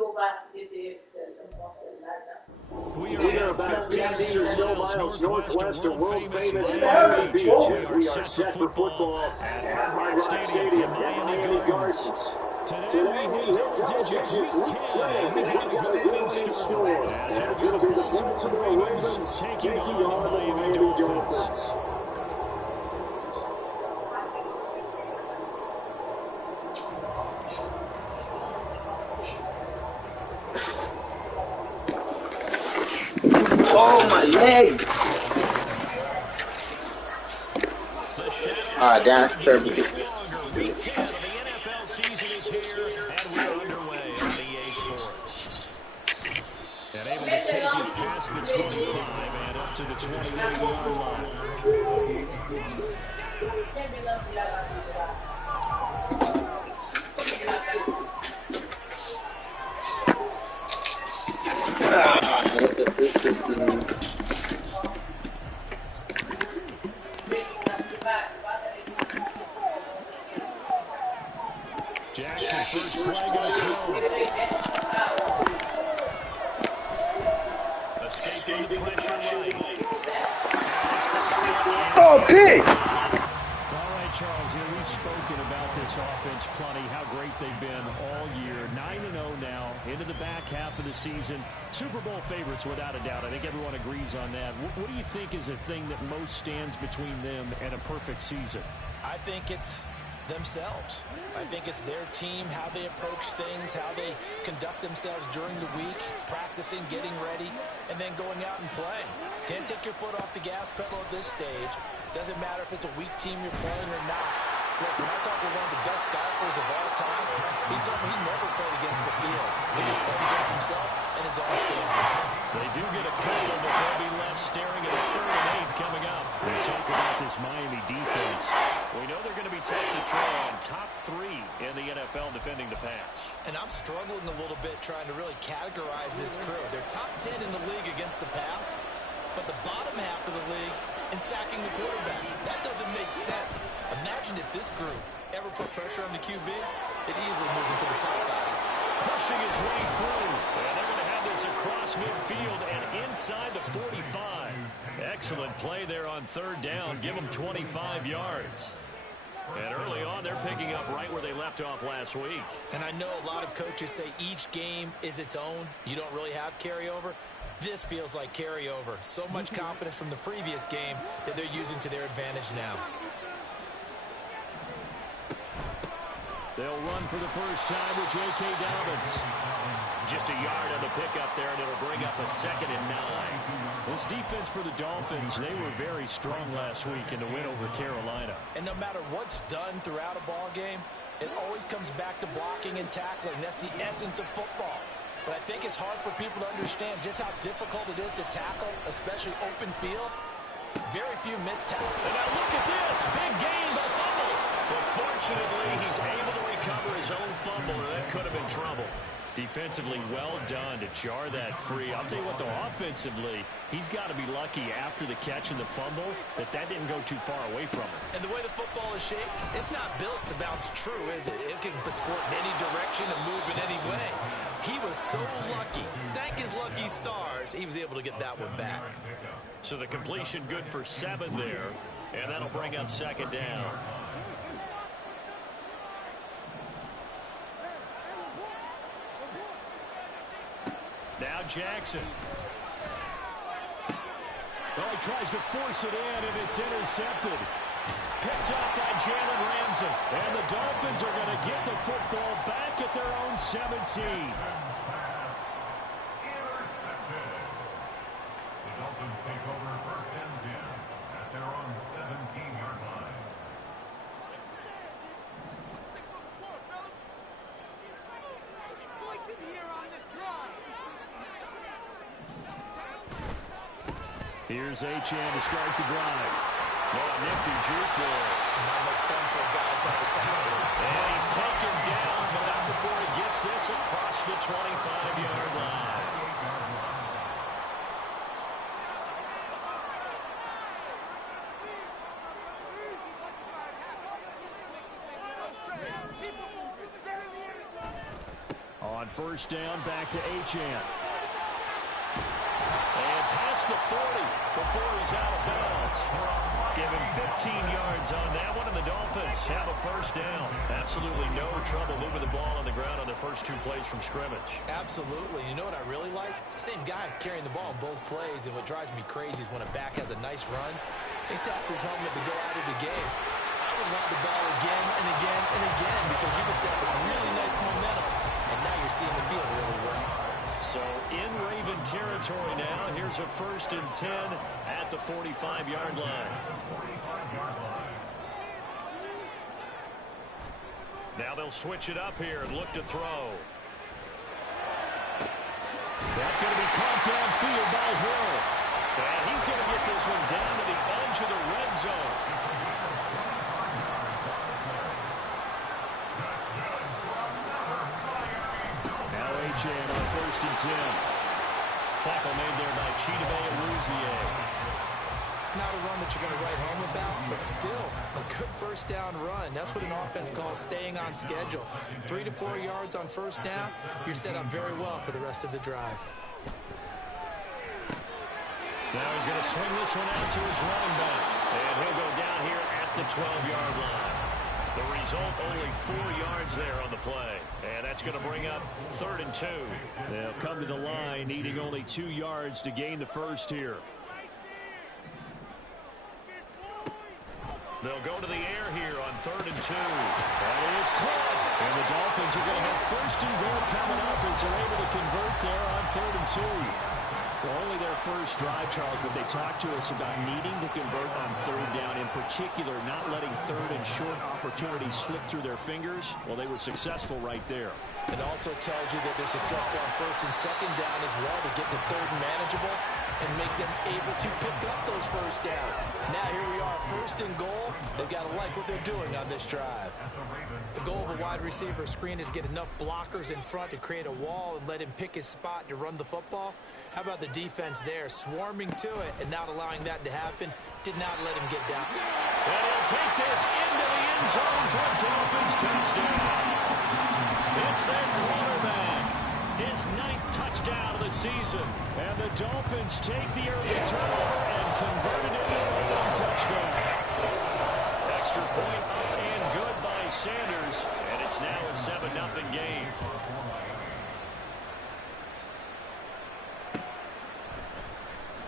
We are about 15 or so miles northwest of world-famous Miami Beach as we are set for football at Hard Rock Stadium in Miami Gardens. Today we hit double digits, week 10. We've got a great one in store as it'll be the Baltimore Ravens taking on the Miami Dolphins. Oh, my leg. Alright, that's terrible. Week 10 of the NFL season is here, and we are underway on EA Sports. And able to take it past the 25 and up to the 28-yard line. Jackson, first play, going to throw. Escaping the pressure right. Oh, pig! All right, Charles, we've spoken about this offense plenty, how great they've been all year. 9-0 now, into the back half of the season. Super Bowl favorites, without a doubt. I think everyone agrees on that. What do you think is the thing that most stands between them and a perfect season? I think it's themselves. I think it's their team, how they approach things, how they conduct themselves during the week, practicing, getting ready, and then going out and playing. Can't take your foot off the gas pedal at this stage. Doesn't matter if it's a weak team you're playing or not. Look, when I talk with one of the best golfers of all time, he told me he never played against the field. He just played against himself and his own standard. They do get a couple, but they'll be left staring at a 3rd and 8 coming up. We'll talk about this Miami defense. We know they're going to be tough to throw on, top 3 in the NFL defending the pass. And I'm struggling a little bit trying to really categorize this crew. They're top 10 in the league against the pass, but the bottom half of the league in sacking the quarterback. That doesn't make sense. Imagine if this group ever put pressure on the QB, they'd easily move into the top 5. Pushing his way through. And they're going to have this across midfield and inside the 45. Excellent play there on 3rd down. Give them 25 yards. And early on, they're picking up right where they left off last week. And I know a lot of coaches say each game is its own. You don't really have carryover. This feels like carryover. So much confidence from the previous game that they're using to their advantage now. They'll run for the first time with J.K. Dobbins. Just a yard on the pickup there, and it'll bring up a 2nd and 9. This defense for the Dolphins, they were very strong last week in the win over Carolina. And no matter what's done throughout a ball game, it always comes back to blocking and tackling. That's the essence of football. But I think it's hard for people to understand just how difficult it is to tackle, especially open field. Very few missed tackles. And now look at this. Big gain by fumble. But fortunately, he's able to recover his own fumble, and that could have been trouble. Defensively, well done to jar that free. I'll tell you what, though, offensively, he's got to be lucky after the catch and the fumble that didn't go too far away from him. And the way the football is shaped, it's not built to bounce true, is it? It can squirt in any direction and move in any way. He was so lucky. Thank his lucky stars, he was able to get that one back. So the completion good for 7 there, and that'll bring up 2nd down. Now Jackson. Oh, he tries to force it in, and it's intercepted. Picked up by Jalen Ramsey. And the Dolphins are going to get the football back at their own 17. The Dolphins take over 1st and 10 at their own 17-yard line. Here's Achane to start the drive. Oh, nifty juke there. Not much fun for a guy trying to tackle. And he's taken down, but not before he gets this across the 25-yard line. On first down, back to Achane. And past the 40 before he's out of bounds. Give him 15 yards on that one, and the Dolphins have a first down. Absolutely no trouble moving the ball on the ground on their first 2 plays from scrimmage. Absolutely. You know what I really like? Same guy carrying the ball in both plays, and what drives me crazy is when a back has a nice run, he taps his helmet to go out of the game. I would want the ball again and again and again because you've established really nice momentum, and now you're seeing the field really well. So in Raven territory now, here's a 1st and 10 at the 45-yard line. Now they'll switch it up here and look to throw. That's going to be caught downfield by Hill. And he's going to get this one down to the edge of the red zone. Now Achane on 1st and 10. Tackle made there by Chidobe Awuzie. Not a run that you're going to write home about, but still a good first down run. That's what an offense calls staying on schedule. 3 to 4 yards on first down, you're set up very well for the rest of the drive. Now he's going to swing this one out to his running back. And he'll go down here at the 12-yard line. The result, only 4 yards there on the play. And that's going to bring up 3rd and 2. They'll come to the line, needing only 2 yards to gain the first here. They'll go to the air here on 3rd and 2. That is caught. And the Dolphins are going to have 1st and goal coming up as they're able to convert there on 3rd and 2. Well, only their first drive, Charles, but they talked to us about needing to convert on 3rd down, in particular not letting 3rd and short opportunities slip through their fingers. Well, they were successful right there. It also tells you that they're successful on 1st and 2nd down as well to get to 3rd and manageable and make them able to pick up those first downs. Now here we are, 1st and goal. They've got to like what they're doing on this drive. The goal of a wide receiver screen is get enough blockers in front to create a wall and let him pick his spot to run the football. How about the defense there, swarming to it and not allowing that to happen? Did not let him get down. And he'll take this into the end zone for a Dolphins touchdown. It's their quarterback. His 9th touchdown of the season. And the Dolphins take the early turnover and convert it into a run touchdown. Extra point up and good by Sanders. And it's now a 7-0 game.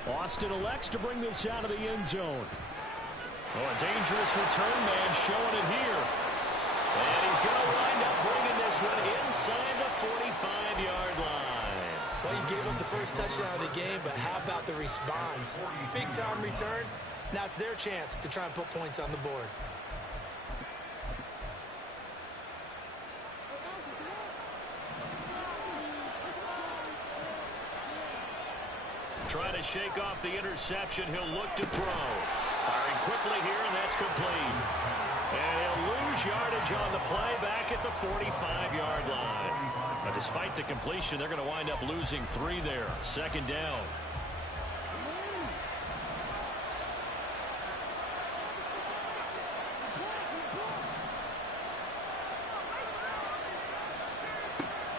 Austin elects to bring this out of the end zone. Oh, a dangerous return man showing it here. And he's going to wind up bringing this one inside the 45-yard line. Well, you gave up the first touchdown of the game, but how about the response? Big-time return. Now it's their chance to try and put points on the board. Trying to shake off the interception. He'll look to throw. Firing quickly here, and that's complete. And he'll lose yardage on the play back at the 45-yard line. But despite the completion, they're going to wind up losing 3 there. 2nd down.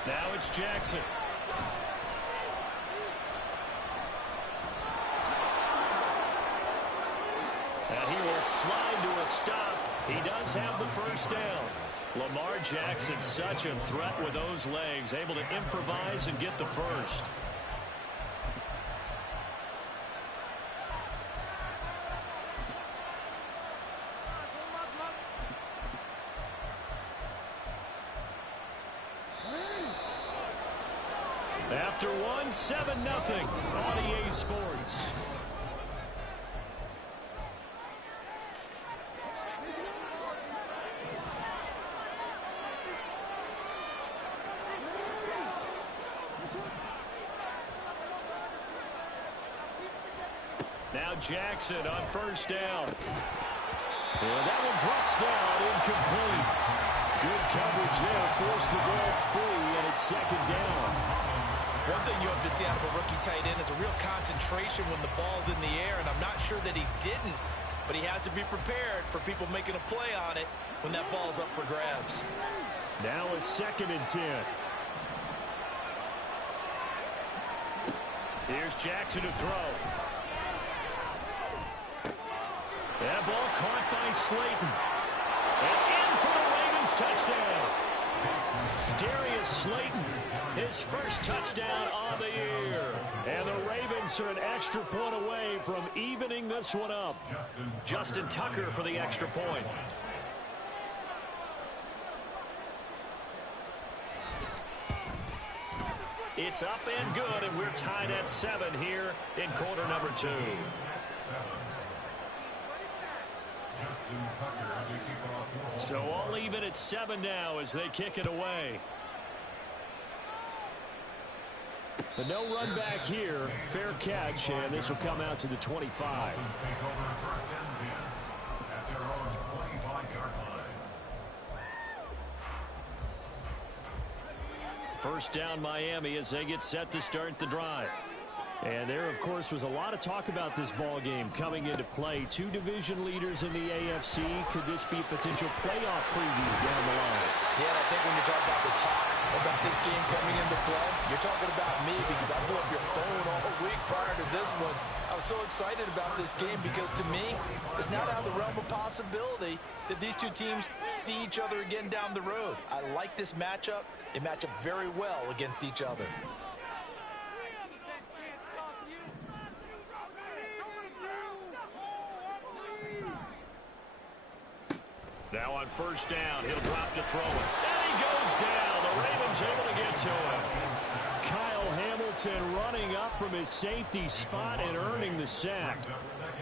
Now it's Jackson. And he will slide to a stop. He does have the first down. Lamar Jackson, such a threat with those legs, able to improvise and get the first. After one, 7-0 on EA Sports. Now Jackson on first down. And that one drops down, incomplete. Good coverage there, forced the ball free, and it's 2nd down. One thing you have to see out of a rookie tight end is a real concentration when the ball's in the air, and I'm not sure that he didn't, but he has to be prepared for people making a play on it when that ball's up for grabs. Now a 2nd and 10. Here's Jackson to throw. That ball caught by Slayton. And in for the Ravens touchdown. Darius Slayton, his first touchdown of the year. And the Ravens are an extra point away from evening this one up. Justin Tucker for the extra point. It's up and good, and we're tied at 7 here in quarter number 2. So all even at 7 now as they kick it away. But no run back here. Fair catch, and this will come out to the 25. First down Miami as they get set to start the drive. And there, of course, was a lot of talk about this ball game coming into play. 2 division leaders in the AFC. Could this be a potential playoff preview down the line? Yeah, I think when you talk about the talk about this game coming into play, you're talking about me because I blew up your phone all week prior to this one. I was so excited about this game because to me, it's not out of the realm of possibility that these two teams see each other again down the road. I like this matchup. They match up very well against each other. Now on first down, he'll drop to throw it. And he goes down. The Ravens able to get to him. Kyle Hamilton running up from his safety spot and earning the sack.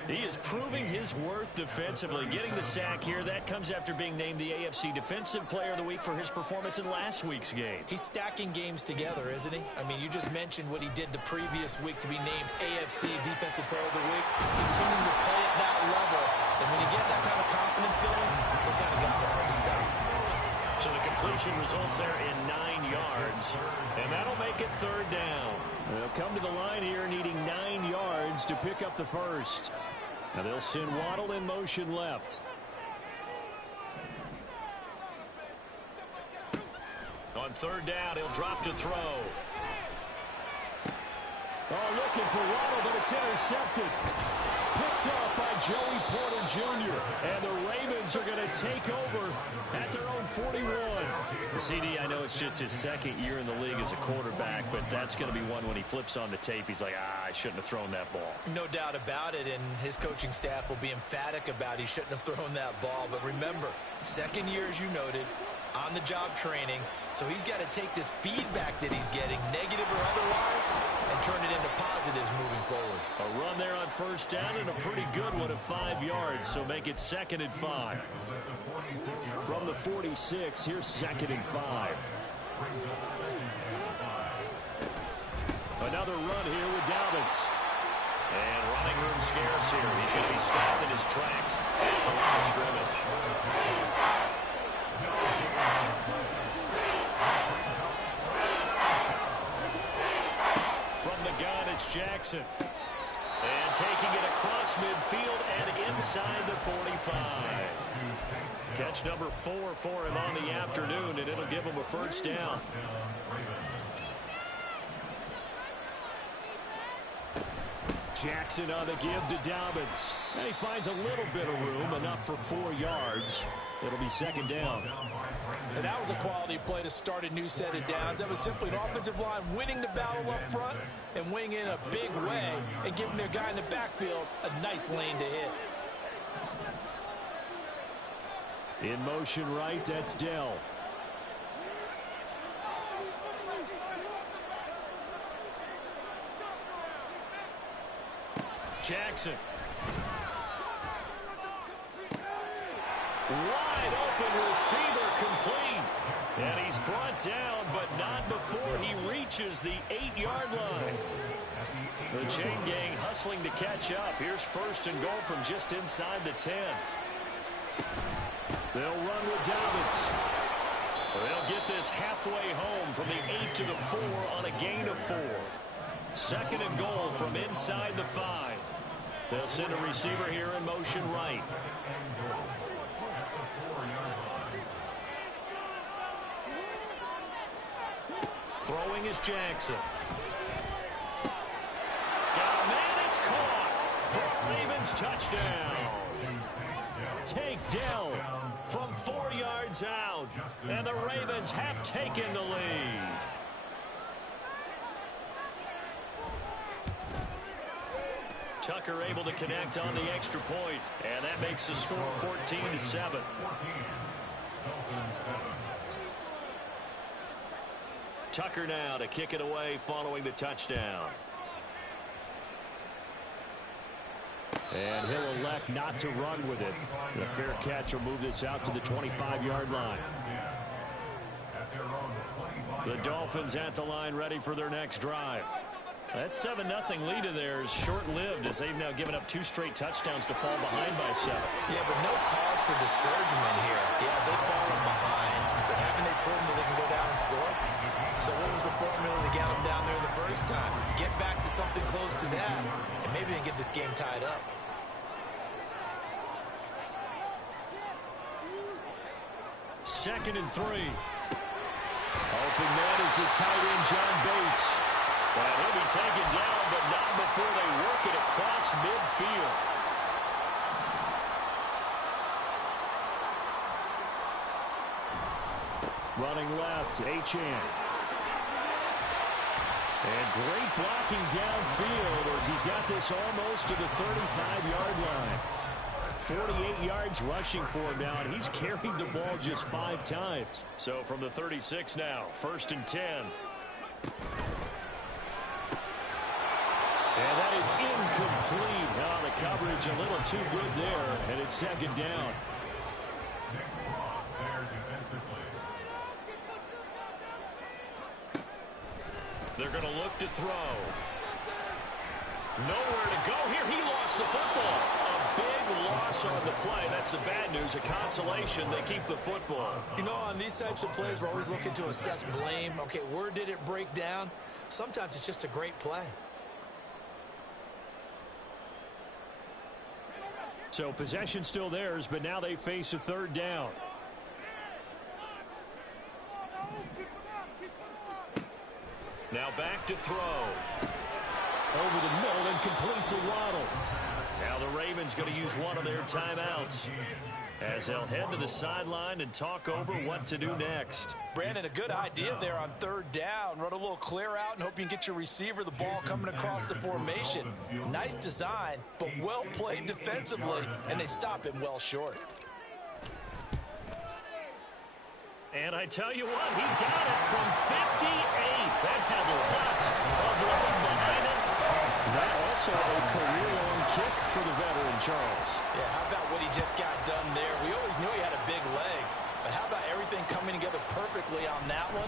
He is proving his worth defensively. Getting the sack here, that comes after being named the AFC Defensive Player of the Week for his performance in last week's game. He's stacking games together, isn't he? I mean, you just mentioned what he did the previous week to be named AFC Defensive Player of the Week. Continuing to play at that level. And when you get that kind of confidence going, those kind of guys are hard to stop. So the completion results there in 9 yards. And that'll make it third down. They'll come to the line here needing 9 yards to pick up the first. Now they'll send Waddle in motion left. On third down, he'll drop to throw. Oh, looking for Waddle, but it's intercepted. Picked up by Joey Porter Jr. And the Ravens are going to take over at their own 41. CD, I know it's just his second year in the league as a quarterback, but that's going to be one when he flips on the tape. He's like, I shouldn't have thrown that ball. No doubt about it, and his coaching staff will be emphatic about he shouldn't have thrown that ball. But remember, second year, as you noted, on-the-job training, so he's got to take this feedback that he's getting, negative or otherwise, and turn it into positives moving forward. A run there on first down and a pretty good one of 5 yards, so make it 2nd and 5. From the 46, here's 2nd and 5. Another run here with Dolphins. And running room scarce here. He's going to be stopped in his tracks at the line of scrimmage. From the gun, it's Jackson. And taking it across midfield and inside the 45. Catch number 4 for him on the afternoon, and it'll give him a first down. Jackson on the give to Dobbins. And he finds a little bit of room, enough for 4 yards. It'll be 2nd down. And that was a quality play to start a new set of downs. That was simply an offensive line winning the battle up front and winning in a big way and giving their guy in the backfield a nice lane to hit. In motion right, that's Dell. Jackson. Wide open receiver complete. And he's brought down, but not before he reaches the 8-yard line. The chain gang hustling to catch up. Here's 1st and goal from just inside the 10. They'll run with Dobbins. They'll get this halfway home from the 8 to the 4 on a gain of 4. 2nd and goal from inside the 5. They'll send a receiver here in motion right. Throwing is Jackson. caught for a Ravens touchdown. Takedown from 4 yards out, and the Ravens have taken the lead. Tucker able to connect on the extra point, and that makes the score 14-7. Tucker now to kick it away following the touchdown. And he'll elect not to run with it. The fair catch will move this out to the 25-yard line. The Dolphins at the line ready for their next drive. That 7-0 lead of theirs short-lived as they've now given up 2 straight touchdowns to fall behind by 7. Yeah, but no cause for discouragement here. Yeah, they've fallen behind, but haven't they proven that they can go down and score? So what was the formula to get them down there the first time? Get back to something close to that, and maybe they can get this game tied up. Second and 3. Open man is the tight end, John Bates. And he'll be taken down, but not before they work it across midfield. Running left, Achane. And great blocking downfield as he's got this almost to the 35-yard line. 48 yards rushing for him now, and he's carried the ball just 5 times. So from the 36 now, 1st and 10. And that is incomplete. Oh, the coverage a little too good there, and it's 2nd down. They're going to look to throw. Nowhere to go here. He lost the football. A big loss on the play. That's the bad news. A consolation. They keep the football. You know, on these types of plays, we're always looking to assess blame. Okay, where did it break down? Sometimes it's just a great play. So possession still theirs, but now they face a 3rd down. Now back to throw. Over the middle and complete to Waddle. Now the Ravens going to use one of their timeouts as they'll head to the sideline and talk over what to do next. Brandon, a good idea there on 3rd down. Run a little clear out and hope you can get your receiver the ball coming across the formation. Nice design, but well played defensively, and they stop him well short. And I tell you what, he got it from 58. That had lots of running behind it. That also a career-long kick for the veteran, Charles. Yeah, how about what he just got done there? We always knew he had a big leg, but how about everything coming together perfectly on that one?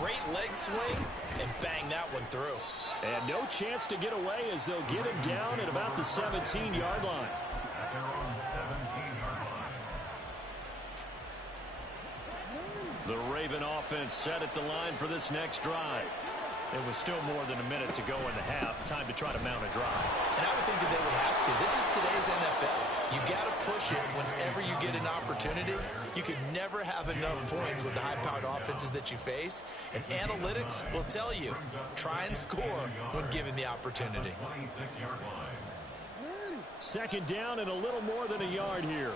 Great leg swing, and bang that one through. And no chance to get away as they'll get him down at about the 17-yard line. At their own 17-yard line. The Raven offense set at the line for this next drive. It was still more than a minute to go in the half. Time to try to mount a drive. And I would think that they would have to. This is today's NFL. You got to push it whenever you get an opportunity. You can never have enough points with the high-powered offenses that you face. And analytics will tell you, try and score when given the opportunity. 26-yard line. 2nd down and a little more than a yard here.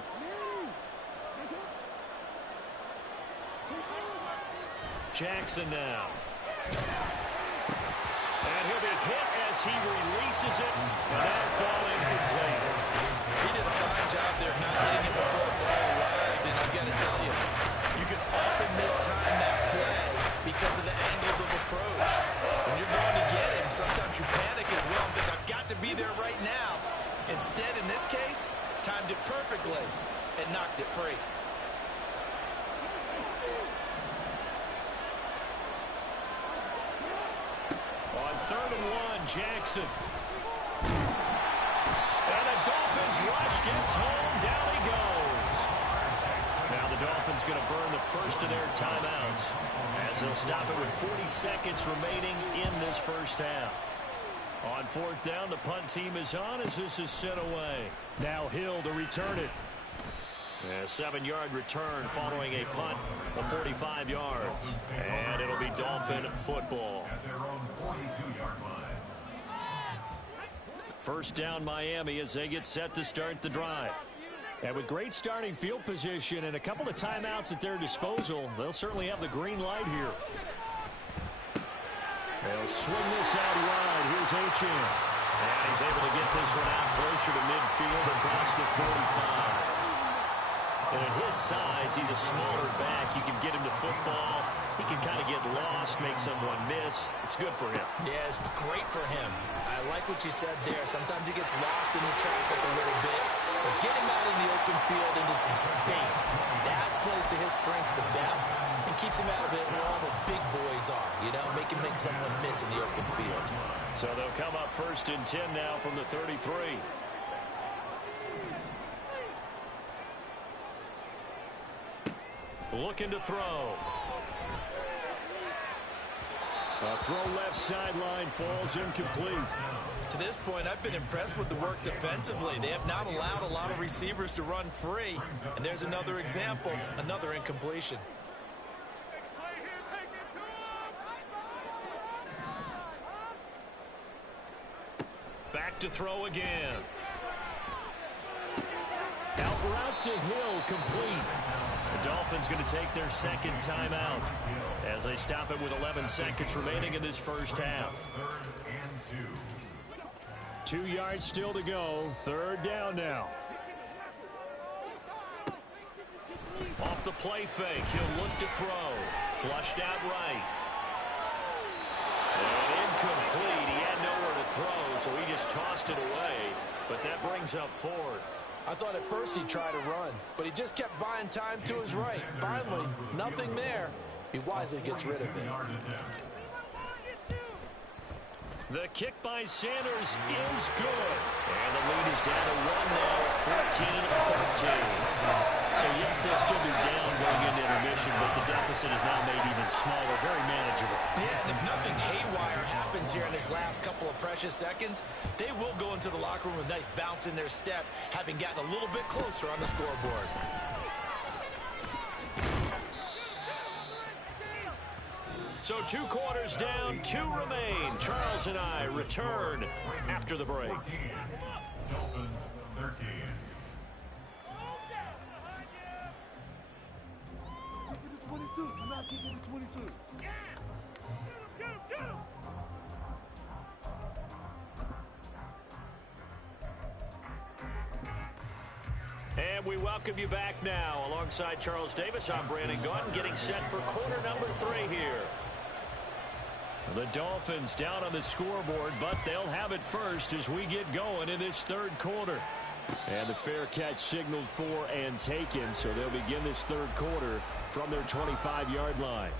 Jackson now. And he'll be hit as he releases it. And that'll fall incomplete. He did a fine job there of not hitting it before the ball arrived. And I've got to tell you, you can often mistime that play because of the angles of approach. When you're going to get him, sometimes you panic as well and think, I've got to be there right now. Instead, in this case, timed it perfectly and knocked it free. On 3rd and 1, Jackson. And the Dolphins rush gets home. Down he goes. Now the Dolphins going to burn the first of their timeouts as they'll stop it with 40 seconds remaining in this first half. On 4th down, the punt team is on as this is sent away. Now Hill to return it. A 7-yard return following a punt of 45 yards. And it'll be Dolphin football. At their own 42-yard line. First down Miami as they get set to start the drive. And with great starting field position and a couple of timeouts at their disposal, they'll certainly have the green light here. They'll swing this out wide. Here's Achane. And he's able to get this one out closer to midfield across the 45. And at his size, he's a smaller back. You can get him to football. He can kind of get lost, make someone miss. It's good for him. Yeah, it's great for him. I like what you said there. Sometimes he gets lost in the traffic a little bit. But get him out in the open field into some space. That plays to his strengths the best and keeps him out of it where all the big boys are. You know, make someone miss in the open field. So they'll come up 1st and 10 now from the 33. Looking to throw. A throw left sideline falls incomplete. To this point, I've been impressed with the work defensively. They have not allowed a lot of receivers to run free. And there's another example, another incompletion. Back to throw again. Out route to Hill, complete. The Dolphins going to take their second timeout as they stop it with 11 seconds remaining in this first half. 2 yards still to go. 3rd down now. Off the play fake. He'll look to throw. Flushed out right. And incomplete. He had nowhere to throw, so he just tossed it away. But that brings up 4th. I thought at first he'd try to run, but he just kept buying time to his right. Finally, nothing there. He wisely gets rid of it. The kick by Sanders is good. And the lead is down to 1 now, 14-13. So, yes, they'll still be down going into intermission, but the deficit is now made even smaller, very manageable. Yeah, and if nothing haywire happens here in this last couple of precious seconds, they will go into the locker room with a nice bounce in their step, having gotten a little bit closer on the scoreboard. So 2 quarters down, 2 remain. Charles and I return after the break. 14, Dolphins 13. Do not kick it to 22. And we welcome you back now. Alongside Charles Davis, I'm Brandon Gaudin, getting set for quarter number 3 here. The Dolphins down on the scoreboard, but they'll have it first as we get going in this 3rd quarter. And the fair catch signaled for and taken, so they'll begin this 3rd quarter from their 25-yard line.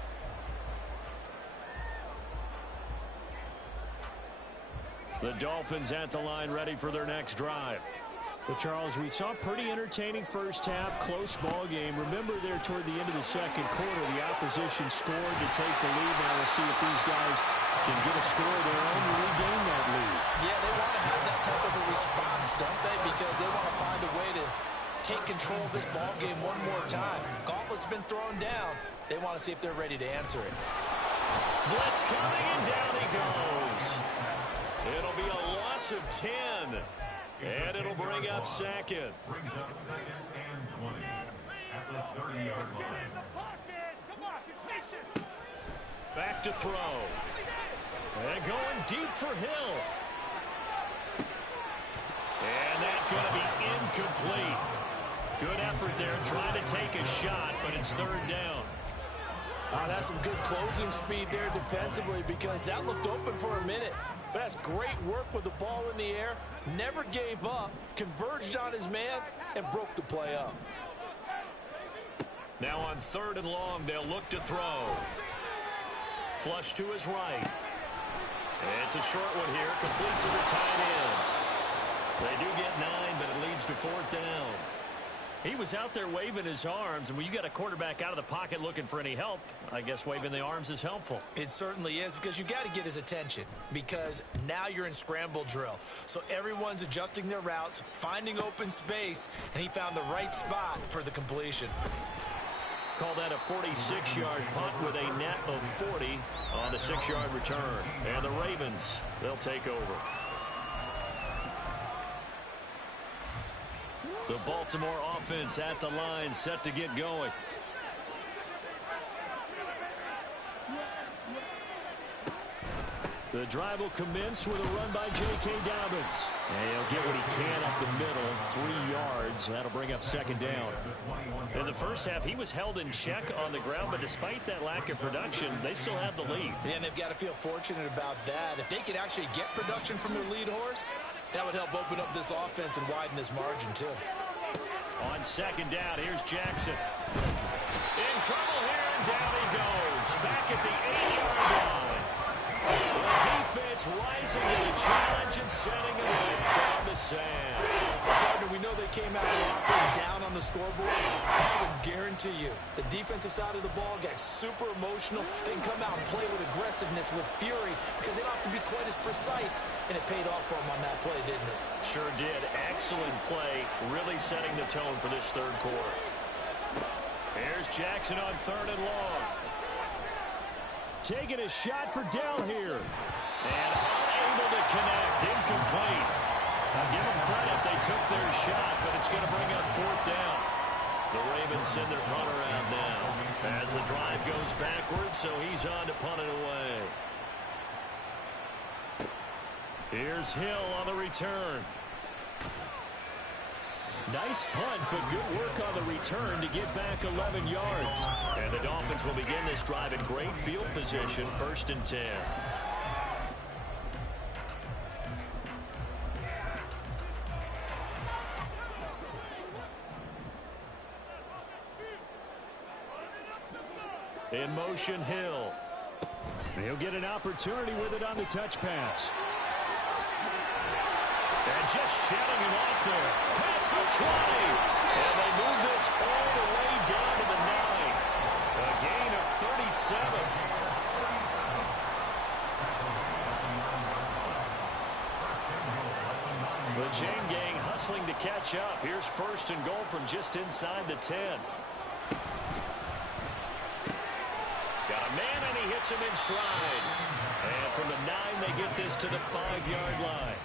The Dolphins at the line ready for their next drive. Well, Charles, we saw a pretty entertaining first half, close ball game. Remember there toward the end of the 2nd quarter, the opposition scored to take the lead. Now we'll see if these guys can get a score of their own and regain that lead. Yeah, they want to have that type of a response, don't they? Because they want to find a way to take control of this ball game one more time. Gauntlet's been thrown down. They want to see if they're ready to answer it. Blitz coming, and down he goes. It'll be a loss of 10. And it'll bring up 2nd. Brings up 2nd and 20 at the 30-yard line. Back to throw. And going deep for Hill. And that's going to be incomplete. Good effort there, trying to take a shot, but it's 3rd down. That's some good closing speed there defensively, because that looked open for a minute. But that's great work with the ball in the air. Never gave up, converged on his man, and broke the play up. Now on 3rd and long, they'll look to throw. Flush to his right. And it's a short one here, complete to the tight end. They do get 9, but it leads to 4th down. He was out there waving his arms, and when you got a quarterback out of the pocket looking for any help, I guess waving the arms is helpful. It certainly is, because you got to get his attention, because now you're in scramble drill. So everyone's adjusting their routes, finding open space, and he found the right spot for the completion. Call that a 46-yard punt with a net of 40 on the 6-yard return. And the Ravens, they'll take over. The Baltimore offense at the line, set to get going. The drive will commence with a run by J.K. Dobbins. And he'll get what he can up the middle, 3 yards. That'll bring up second down. In the first half, he was held in check on the ground, but despite that lack of production, they still have the lead. Yeah, and they've got to feel fortunate about that. If they could actually get production from their lead horse, that would help open up this offense and widen this margin, too. On second down, here's Jackson. In trouble here, and down he goes. Back at the 8-yard line. The defense rising to the challenge and setting a back on the sand. Partner, we know they came out of the locker room down on the scoreboard. I would guarantee you the defensive side of the ball got super emotional. They can come out and play with aggressiveness, with fury, because they don't have to be quite as precise. And it paid off for them on that play, didn't it? Sure did. Excellent play, really setting the tone for this third quarter. Here's Jackson on 3rd and long. Taking a shot for Dell here. And unable to connect. Incomplete. I'll give them credit. They took their shot, but it's going to bring up 4th down. The Ravens send their punter out now as the drive goes backwards, so he's on to punt it away. Here's Hill on the return. Nice punt, but good work on the return to get back 11 yards. And the Dolphins will begin this drive in great field position, 1st and 10. In motion, Hill. He'll get an opportunity with it on the touch pass. And just shedding him off there. Past the 20. And they move this all the way down to the 9. A gain of 37. The chain gang hustling to catch up. Here's 1st and goal from just inside the 10. Got a man, and he hits him in stride. And from the 9, they get this to the 5-yard line.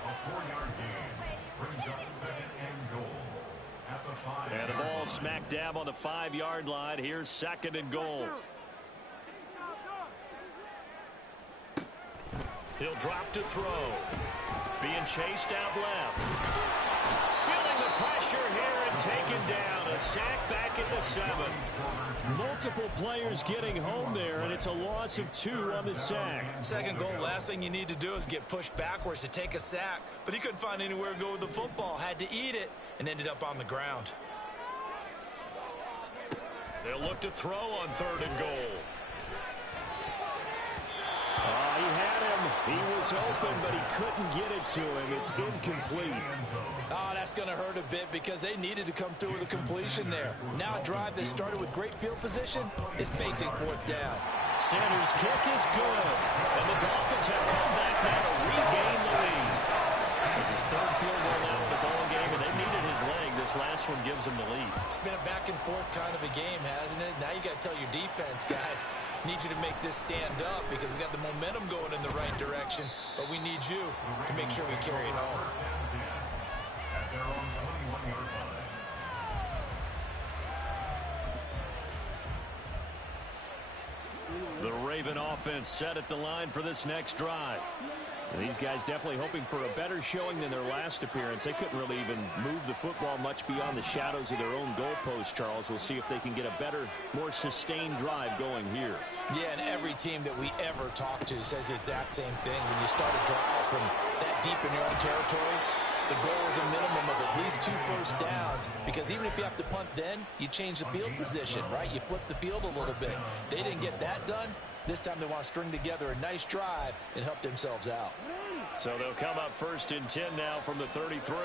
A 4-yard gain brings up 2nd and goal at the 5. And the ball smack dab on the 5-yard line. Here's 2nd and goal. He'll drop to throw. Being chased out left. Feeling the pressure here and taken down. A sack back at the 7. Multiple players getting home there, and it's a loss of 2 on the sack. 2nd goal, last thing you need to do is get pushed backwards to take a sack. But he couldn't find anywhere to go with the football. Had to eat it and ended up on the ground. They'll look to throw on 3rd and goal. He had him. He was open, but he couldn't get it to him. It's incomplete. Oh, that's going to hurt a bit because they needed to come through with a completion there. Now a drive that started with great field position is facing 4th down. Sanders' kick is good. And the Dolphins have come back now to regain the lead. It's his 3rd field goal now in the ball game, and they needed his leg. This last one gives them the lead. It's been a back and forth kind of a game, hasn't it? Now you got to tell your defense, guys, need you to make this stand up because we got the momentum going in the right direction, but we need you to make sure we carry it home. At their own 21-yard line. The Raven offense set at the line for this next drive. And these guys definitely hoping for a better showing than their last appearance. They couldn't really even move the football much beyond the shadows of their own goalpost, Charles. We'll see if they can get a better, more sustained drive going here. Yeah, and every team that we ever talk to says the exact same thing. When you start a drive from that deep in your own territory, the goal is a minimum of at least 2 first downs, because even if you have to punt then, you change the field position, right? You flip the field a little bit. They didn't get that done. This time they want to string together a nice drive and help themselves out. So they'll come up 1st and 10 now from the 33.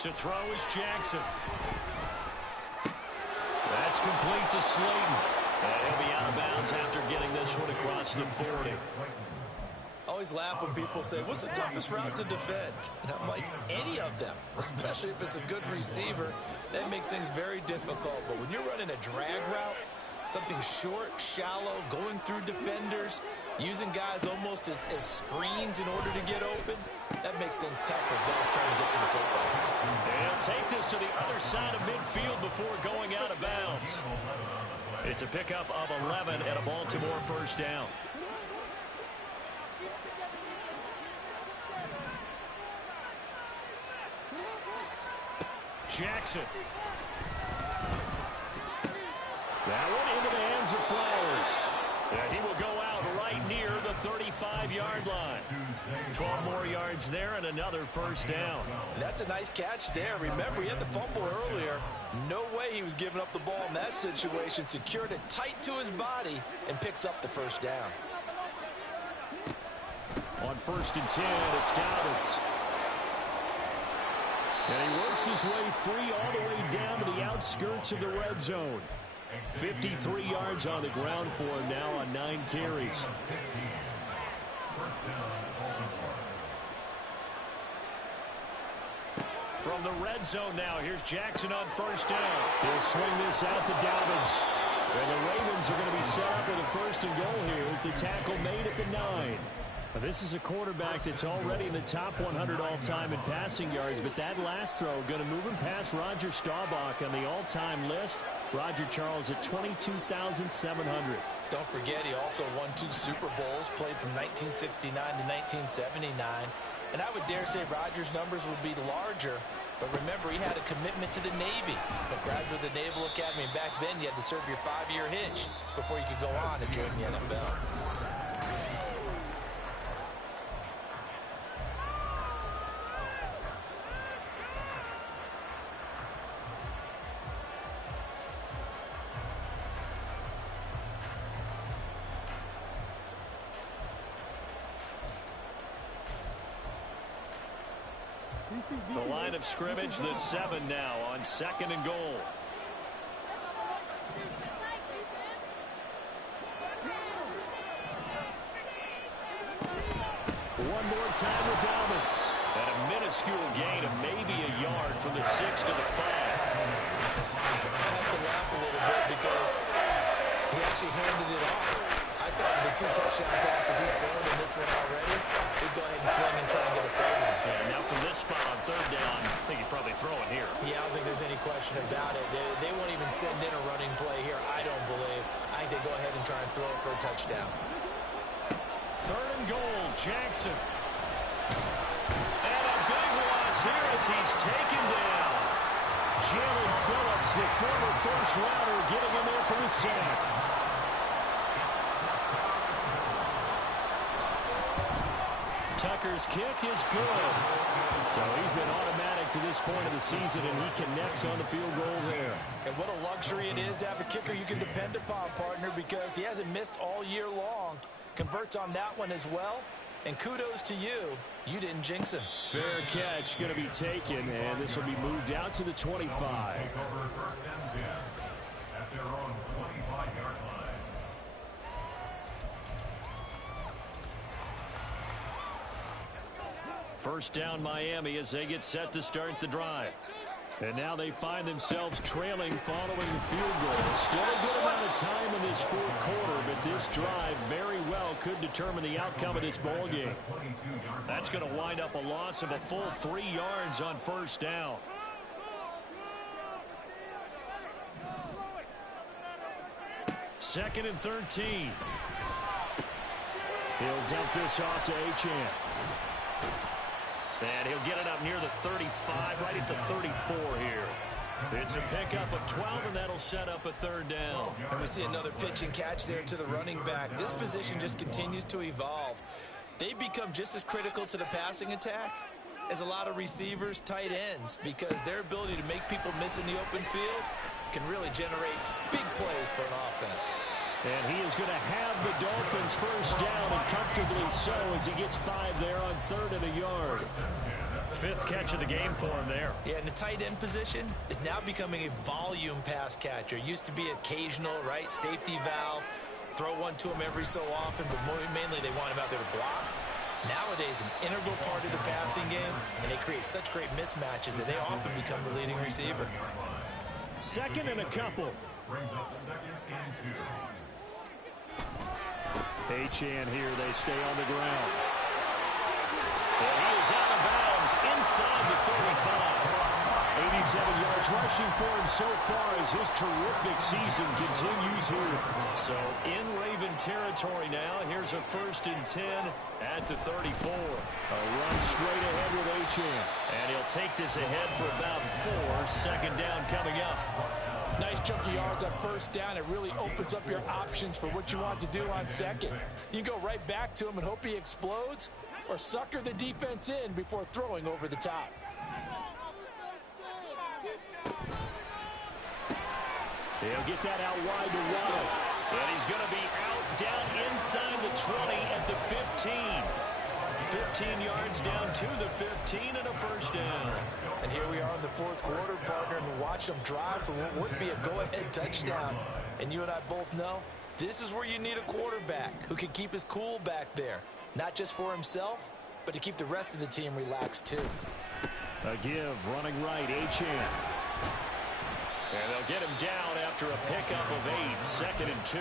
To throw is Jackson. That's complete to Slayton. And he'll be out of bounds after getting this one across the 40. I always laugh when people say, what's the toughest route to defend? And I'm like, any of them, especially if it's a good receiver. That makes things very difficult. But when you're running a drag route, something short, shallow, going through defenders, using guys almost as screens in order to get open, That makes things tough for guys trying to get to the football. They'll take this to the other side of midfield before going out of bounds. It's a pickup of 11 and a Baltimore first down. Jackson. That one into the hands of Flowers. And he will go out right near the 35-yard line. 12 more yards there and another first down. That's a nice catch there. Remember, he had the fumble earlier. No way he was giving up the ball in that situation. Secured it tight to his body and picks up the first down. On 1st and 10, it's Dolphins. And he works his way free all the way down to the outskirts of the red zone. 53 yards on the ground for him now on 9 carries. From the red zone now, here's Jackson on 1st down. He'll swing this out to Dolphins. And the Ravens are going to be set up with a 1st and goal here as the tackle made at the 9. Now, this is a quarterback that's already in the top 100 all-time in passing yards, but that last throw going to move him past Roger Staubach on the all-time list. Roger Charles at 22,700. Don't forget, he also won 2 Super Bowls, played from 1969 to 1979. And I would dare say Roger's numbers would be larger, but remember, he had a commitment to the Navy. A graduate of the Naval Academy, and back then you had to serve your 5-year hitch before you could go on and join the NFL. The line of scrimmage, the 7 now on 2nd and goal. One more time with Dolphins. And a minuscule gain of maybe a yard from the 6 to the 5. I have to laugh a little bit because he actually handed it off. I thought with the 2 touchdown passes he's thrown in this one already, he'd go ahead and fling and try and get a third one. Yeah, now from this spot on 3rd down, I think he'd probably throw it here. Yeah, I don't think there's any question about it. They won't even send in a running play here, I don't believe. I think they go ahead and try and throw it for a touchdown. 3rd and goal, Jackson. And a big loss here as he's taken down. Jalen Phillips, the former first rounder, getting in there for the sack. Tucker's kick is good. So he's been automatic to this point of the season, and he connects on the field goal there. And what a luxury it is to have a kicker you can depend upon, partner, because he hasn't missed all year long. Converts on that one as well. And kudos to you. You didn't jinx him. Fair catch going to be taken, and this will be moved out to the 25. Take over 1st and 10 at their own 25-yard line. First down Miami as they get set to start the drive. And now they find themselves trailing following the field goal. Still a good amount of time in this 4th quarter, but this drive very well could determine the outcome of this ball game. That's going to wind up a loss of a full 3 yards on 1st down. Second and 13. He'll dump this off to Achane. And he'll get it up near the 35, right at the 34 here. It's a pickup of 12, and that'll set up a 3rd down. And we see another pitch and catch there to the running back. This position just continues to evolve. They become just as critical to the passing attack as a lot of receivers, tight ends, because their ability to make people miss in the open field can really generate big plays for an offense. And he is going to have the Dolphins first down, and comfortably so, as he gets 5 there on 3rd and a yard. 5th catch of the game for him there. Yeah, and the tight end position is now becoming a volume pass catcher. Used to be occasional, right? Safety valve. Throw one to him every so often, but mainly they want him out there to block. Nowadays, an integral part of the passing game, and they create such great mismatches that they often become the leading receiver. 2nd and a couple. Brings up 2nd and 2. Achane here, they stay on the ground. And he is out of bounds inside the 35. 87 yards rushing for him so far as his terrific season continues here. So in Raven territory now. Here's a 1st and 10 at the 34. A run straight ahead with Achane. And he'll take this ahead for about 4. 2nd down coming up. Nice chunk of yards on 1st down. It really opens up your options for what you want to do on 2nd. You can go right back to him and hope he explodes, or sucker the defense in before throwing over the top. They'll get that out wide to Waddle. And he's going to be out down inside the 20 at the 15. 15 yards down to the 15 and a 1st down. And here we are in the 4th quarter, partner, and watch them drive for what would be a go-ahead touchdown. And you and I both know this is where you need a quarterback who can keep his cool back there. Not just for himself, but to keep the rest of the team relaxed too. A give, running right, Achane. And they'll get him down after a pickup of 8. 2nd and 2.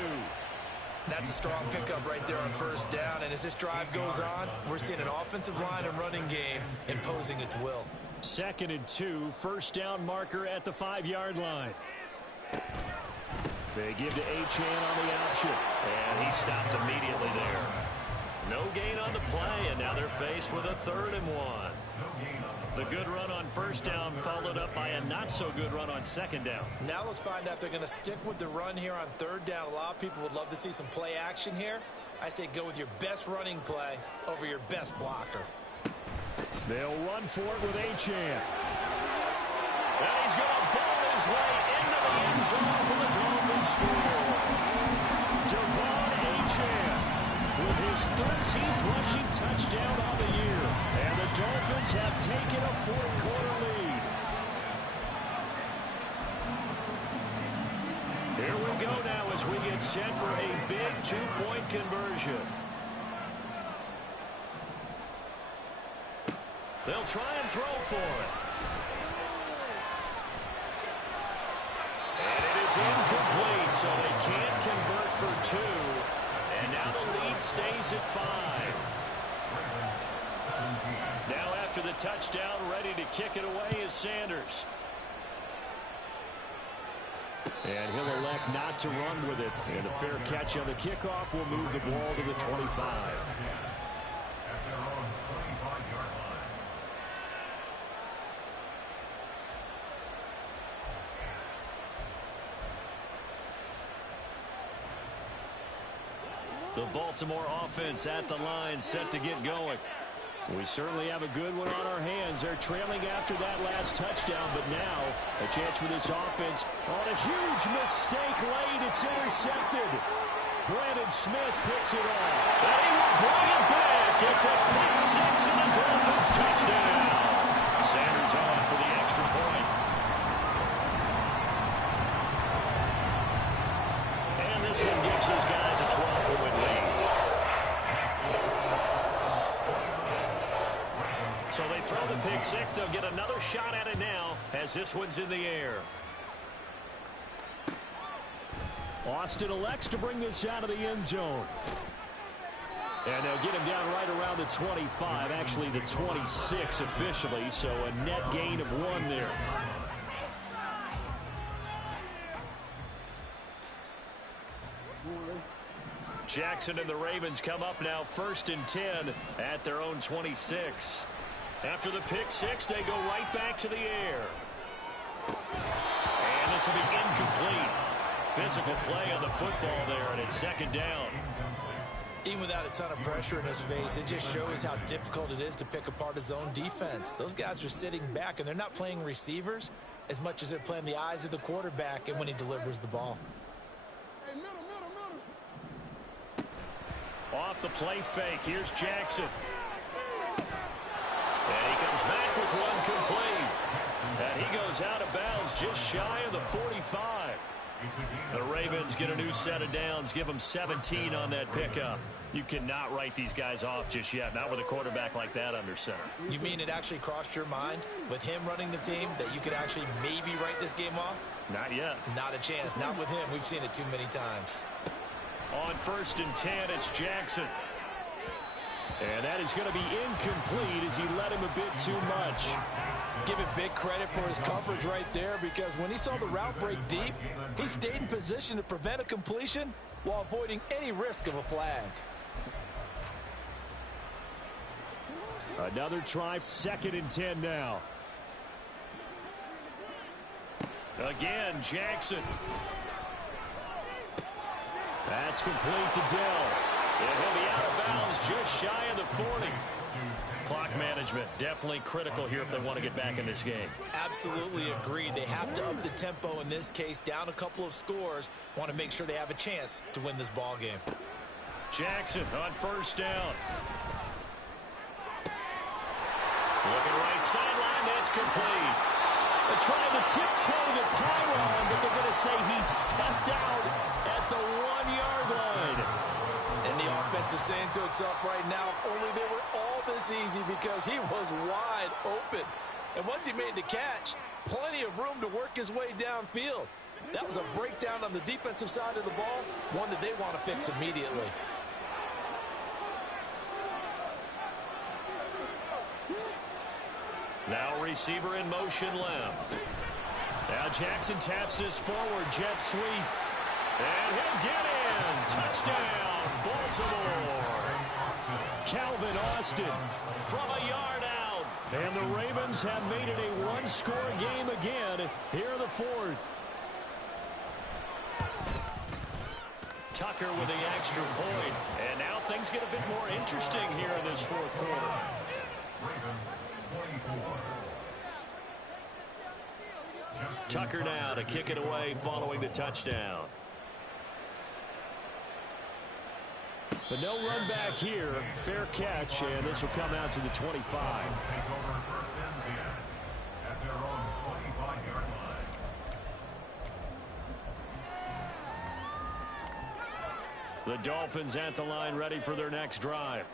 That's a strong pickup right there on 1st down. And as this drive goes on, we're seeing an offensive line and running game imposing its will. 2nd and 2. 1st down marker at the 5-yard line. They give to Achane on the option. And he stopped immediately there. No gain on the play, and now they're faced with a 3rd and 1. The good run on 1st down followed up by a not-so-good run on 2nd down. Now let's find out if they're going to stick with the run here on 3rd down. A lot of people would love to see some play action here. I say go with your best running play over your best blocker. They'll run for it with Achane. And he's going to ball his way into the end zone for the Dolphins score. Devon Achane with his 13th rushing touchdown on the year. And the Dolphins have taken a 4th quarter lead. Here we go now as we get set for a big 2-point conversion. They'll try and throw for it. And it is incomplete, so they can't convert for 2. And now the lead stays at 5. Now after the touchdown, ready to kick it away is Sanders. And he'll elect not to run with it. And a fair catch on the kickoff will move the ball to the 25. The Baltimore offense at the line, set to get going. We certainly have a good one on our hands. They're trailing after that last touchdown, but now a chance for this offense. On a huge mistake late, it's intercepted. Brandon Smith puts it on. And he will bring it back. It's a pick 6 and a Dolphins touchdown. Sanders on for the extra point. And this one gives his guys a 12-point lead. So they throw the pick 6. They'll get another shot at it now as this one's in the air. Austin elects to bring this out of the end zone. And they'll get him down right around the 25, actually the 26 officially, so a net gain of 1 there. Jackson and the Ravens come up now 1st and 10 at their own 26. After the pick 6, they go right back to the air. And this will be incomplete. Physical play on the football there, and it's 2nd down. Even without a ton of pressure in his face, it just shows how difficult it is to pick apart his own defense. Those guys are sitting back, and they're not playing receivers as much as they're playing the eyes of the quarterback and when he delivers the ball. Off the play fake, here's Jackson. And he comes back with one complete. And he goes out of bounds just shy of the 45. The Ravens get a new set of downs, give them 17 on that pickup. You cannot write these guys off just yet, not with a quarterback like that under center. You mean it actually crossed your mind with him running the team that you could actually maybe write this game off? Not yet. Not a chance. Not with him. We've seen it too many times. On 1st and 10, it's Jackson. And that is going to be incomplete as he led him a bit too much. Give him big credit for his coverage right there, because when he saw the route break deep, he stayed in position to prevent a completion while avoiding any risk of a flag. Another try, 2nd and 10 now. Again, Jackson. That's complete to Dell. And he'll be out of bounds just shy of the 40. Clock management definitely critical here if they want to get back in this game. Absolutely agreed. They have to up the tempo in this case, down a couple of scores. Want to make sure they have a chance to win this ball game. Jackson on 1st down. Looking right sideline, that's complete. They're trying to tiptoe the pylon, but they're going to say he stepped out at the 1-yard line. And the offense is saying to itself right now, only they were all this easy because he was wide open. And once he made the catch, plenty of room to work his way downfield. That was a breakdown on the defensive side of the ball, one that they want to fix immediately. Now receiver in motion left. Now Jackson taps this forward, jet sweep. And he'll get in. Touchdown, Baltimore. Calvin Austin from a yard out. And the Ravens have made it a one-score game again here in the 4th. Tucker with the extra point. And now things get a bit more interesting here in this 4th quarter. Tucker now to kick it away following the touchdown. But no run back here. Fair catch, and this will come out to the 25. The Dolphins at the line, ready for their next drive.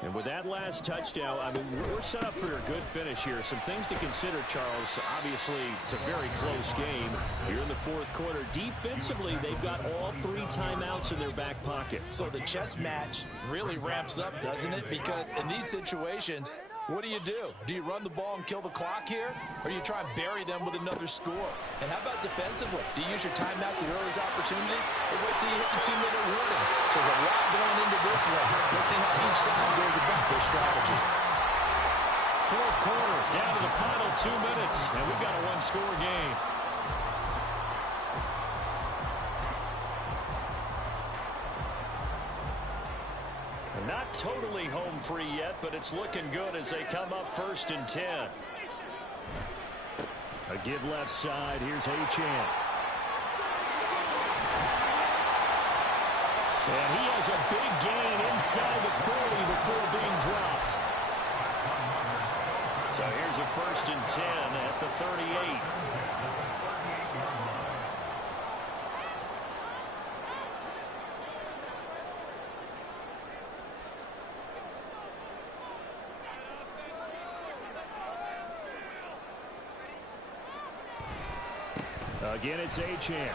And with that last touchdown, I mean, we're set up for a good finish here. Some things to consider, Charles. Obviously, it's a very close game. You're in the 4th quarter. Defensively, they've got all 3 timeouts in their back pocket. So the chess match really ramps up, doesn't it? Because in these situations, what do? Do you run the ball and kill the clock here? Or you try and bury them with another score? And how about defensively? Do you use your timeouts at earliest opportunity? Or wait till you hit the 2-minute warning? So there's a lot going into this one. Let's see how each side goes about their strategy. 4th quarter, down to the final 2 minutes. And we've got a one-score game. Not totally home free yet, but it's looking good as they come up 1st and 10. A give left side. Here's Achane. And he has a big gain inside the 40 before being dropped. So here's a 1st and 10 at the 38. Again, it's Achane.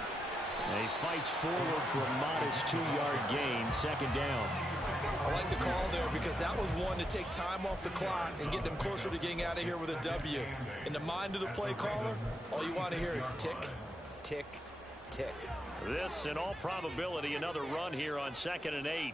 And he fights forward for a modest 2-yard gain, 2nd down. I like the call there because that was one to take time off the clock and get them closer to getting out of here with a W. In the mind of the play caller, all you want to hear is tick, tick, tick. This, in all probability, another run here on 2nd and 8.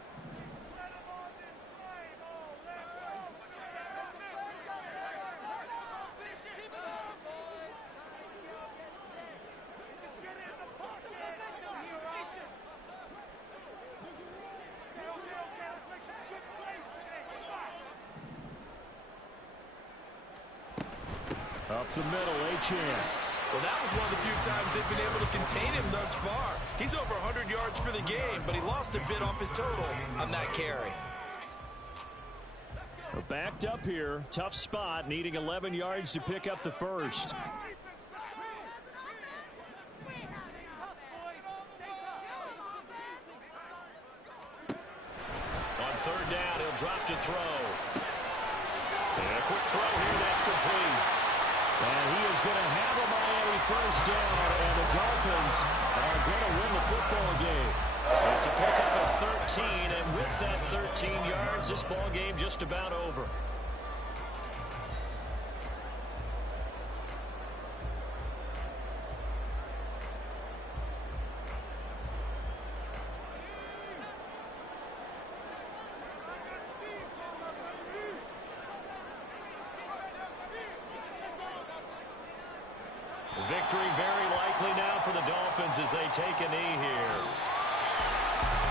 Up the middle, Achane. Well, that was one of the few times they've been able to contain him thus far. He's over 100 yards for the game, but he lost a bit off his total on that carry. Backed up here. Tough spot, needing 11 yards to pick up the 1st. On 3rd down, he'll drop to throw. And a quick throw here, that's complete. And he is going to have a Miami 1st down, and the Dolphins are going to win the football game. It's a pickup of 13, and with that 13 yards, this ball game just about over. Victory very likely now for the Dolphins as they take a knee here.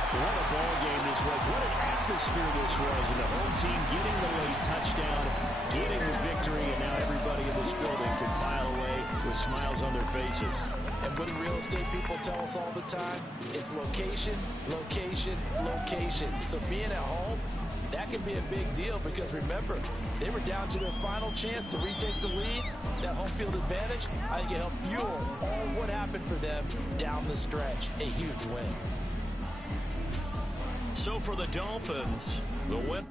What a ball game this was. What an atmosphere this was. And the home team getting the late touchdown, getting the victory, and now everybody in this building can file away with smiles on their faces. And what do real estate people tell us all the time? It's location, location, location. So being at home, that can be a big deal because remember, they were down to their final chance to retake the lead. That home field advantage, I think it helped fuel all what happened for them down the stretch. A huge win. So for the Dolphins, the win.